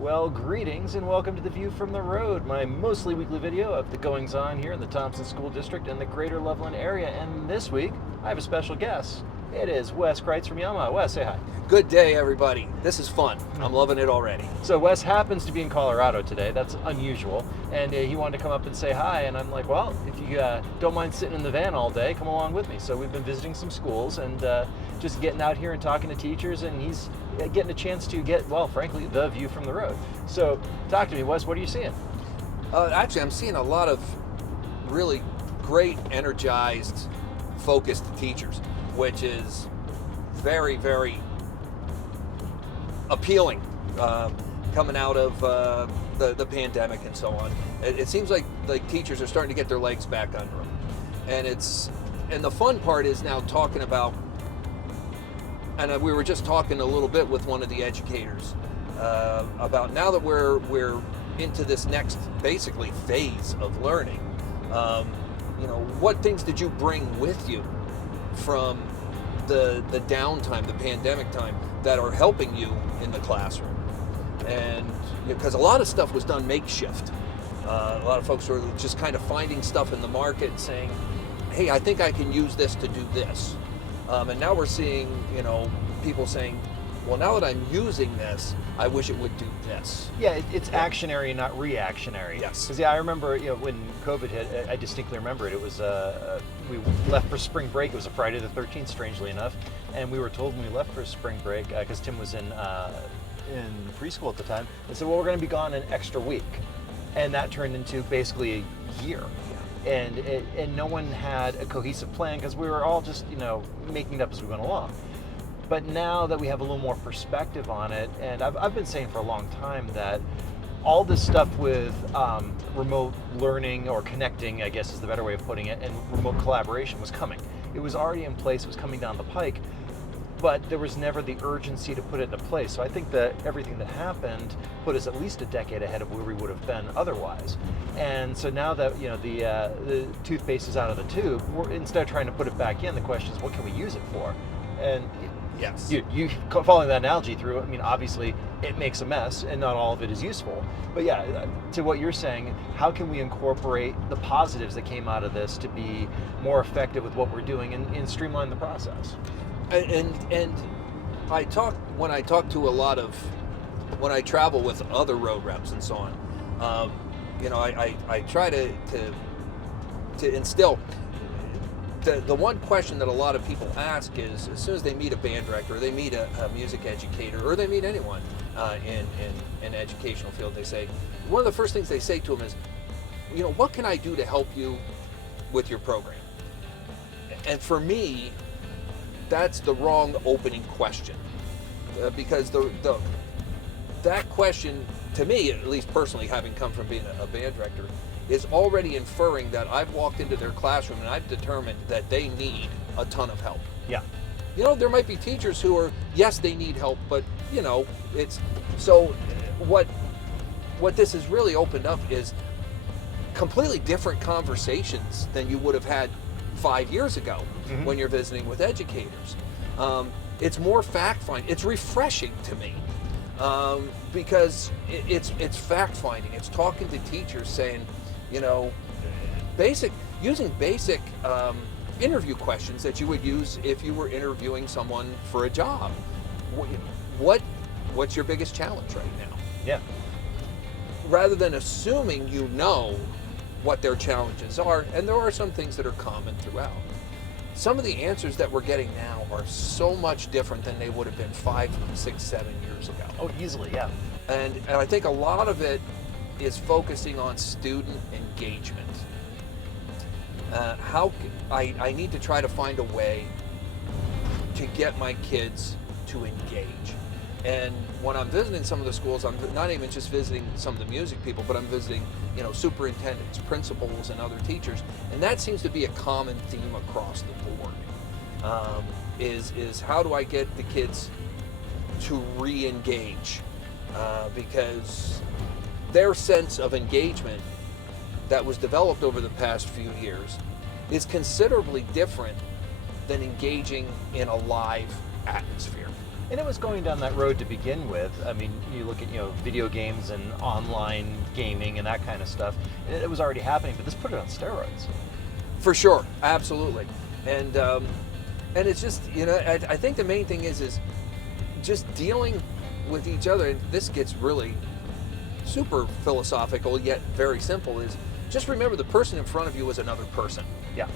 Well, greetings and welcome to The View from the Road, my mostly weekly video of the goings-on here in the Thompson School District and the greater Loveland area. And this week, I have a special guest. It is Wes Kreitz from Yamaha. Wes, say hi. Good day, everybody. This is fun. I'm loving it already. So Wes happens to be in Colorado today. That's unusual. And he wanted to come up and say hi. And I'm like, well, if you don't mind sitting in the van all day, come along with me. So we've been visiting some schools and just getting out here and talking to teachers. And he's getting a chance to get, well, frankly, the view from the road. So talk to me, Wes. What are you seeing? Actually, I'm seeing a lot of really great, energized, focused teachers, which is very, very appealing coming out of the pandemic and so on. It seems like teachers are starting to get their legs back under them, and the fun part is now talking about. And we were just talking a little bit with one of the educators about now that we're into this next basically phase of learning. What things did you bring with you from the downtime, the pandemic time, that are helping you in the classroom? And because a lot of stuff was done makeshift. A lot of folks were just kind of finding stuff in the market and saying, hey, I think I can use this to do this. And now we're seeing, people saying, well, now that I'm using this, I wish it would do this. Yeah, it's actionary, not reactionary. Yes. Because I remember, when COVID hit, I distinctly remember it. It was we left for spring break. It was a Friday the 13th, strangely enough, and we were told when we left for spring break because Tim was in preschool at the time. They said, well, we're going to be gone an extra week, and that turned into basically a year. And no one had a cohesive plan because we were all just making it up as we went along. But now that we have a little more perspective on it, and I've been saying for a long time that all this stuff with remote learning or connecting, I guess is the better way of putting it, and remote collaboration was coming. It was already in place, it was coming down the pike, but there was never the urgency to put it into place. So I think that everything that happened put us at least a decade ahead of where we would have been otherwise. And so now that the toothpaste is out of the tube, instead of trying to put it back in, the question is, what can we use it for? And yes, you following that analogy through, obviously it makes a mess and not all of it is useful. But yeah, to what you're saying, how can we incorporate the positives that came out of this to be more effective with what we're doing and streamline the process? And when I talk to when I travel with other road reps and so on, I try to instill. The one question that a lot of people ask is, as soon as they meet a band director, or they meet a music educator, or they meet anyone in an educational field, they say, one of the first things they say to them is, what can I do to help you with your program? And for me, that's the wrong opening question, because that question, to me, at least personally, having come from being a band director, is already inferring that I've walked into their classroom and I've determined that they need a ton of help. Yeah. There might be teachers who are, yes, they need help, but it's so what this has really opened up is completely different conversations than you would have had 5 years ago when you're visiting with educators. It's more fact-finding. It's refreshing to me because it's fact-finding. It's talking to teachers saying, using basic interview questions that you would use if you were interviewing someone for a job. What's your biggest challenge right now? Yeah. Rather than assuming what their challenges are, and there are some things that are common throughout. Some of the answers that we're getting now are so much different than they would have been 5, 6, 7 years ago. Oh, easily, yeah. And I think a lot of it is focusing on student engagement. I need to try to find a way to get my kids to engage. And when I'm visiting some of the schools, I'm not even just visiting some of the music people, but I'm visiting, superintendents, principals, and other teachers. And that seems to be a common theme across the board. Is how do I get the kids to re-engage? Because their sense of engagement that was developed over the past few years is considerably different than engaging in a live atmosphere. And it was going down that road to begin with. I mean, you look at, video games and online gaming and that kind of stuff. It was already happening, but this put it on steroids. For sure, absolutely. And it's just, I think the main thing is just dealing with each other. And this gets really super philosophical, yet very simple, is just remember the person in front of you is another person. Yeah.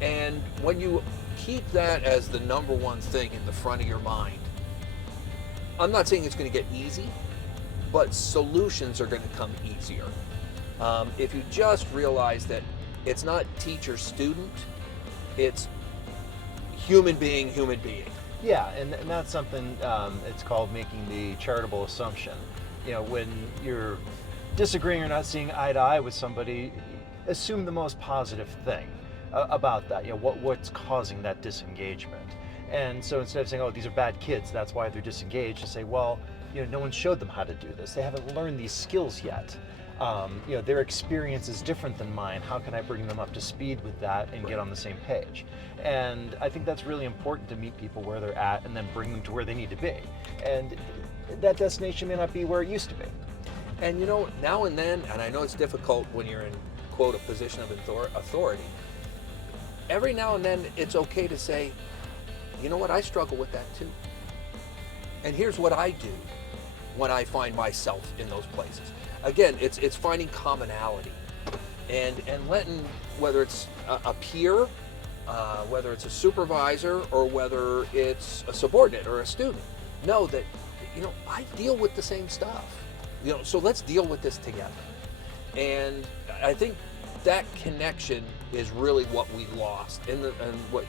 And when you keep that as the number one thing in the front of your mind, I'm not saying it's going to get easy, but solutions are going to come easier. If you just realize that it's not teacher-student, it's human being. Yeah, and that's something, it's called making the charitable assumption. When you're disagreeing or not seeing eye to eye with somebody, assume the most positive thing about that. What's causing that disengagement? And so instead of saying, oh, these are bad kids, that's why they're disengaged, to say, well, no one showed them how to do this. They haven't learned these skills yet. Their experience is different than mine. How can I bring them up to speed with that and get on the same page? And I think that's really important, to meet people where they're at and then bring them to where they need to be. And that destination may not be where it used to be. And now and then, and I know it's difficult when you're in, quote, a position of authority, every now and then it's okay to say, you know what, I struggle with that too. And here's what I do when I find myself in those places. Again, it's finding commonality and letting, whether it's a peer, whether it's a supervisor, or whether it's a subordinate or a student, know that, I deal with the same stuff. So let's deal with this together. And I think that connection is really what we lost, and what,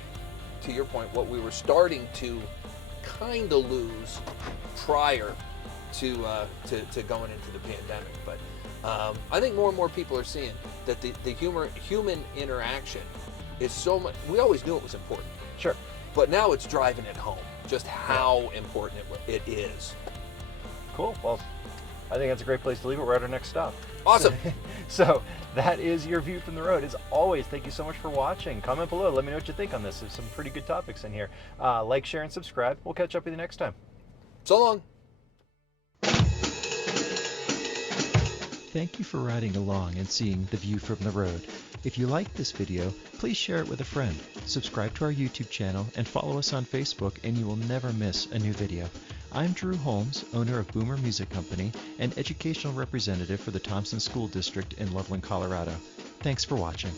to your point, what we were starting to kind of lose prior to going into the pandemic. But I think more and more people are seeing that the human interaction is so much. We always knew it was important. Sure. But now it's driving it home, just how important it is. Cool. Well, I think that's a great place to leave it. We're at our next stop. Awesome. So that is your view from the road. As always, thank you so much for watching. Comment below. Let me know what you think on this. There's some pretty good topics in here. Like, share, and subscribe. We'll catch up with you next time. So long. Thank you for riding along and seeing the view from the road. If you liked this video, please share it with a friend. Subscribe to our YouTube channel and follow us on Facebook, and you will never miss a new video. I'm Drew Holmes, owner of Boomer Music Company and educational representative for the Thompson School District in Loveland, Colorado. Thanks for watching.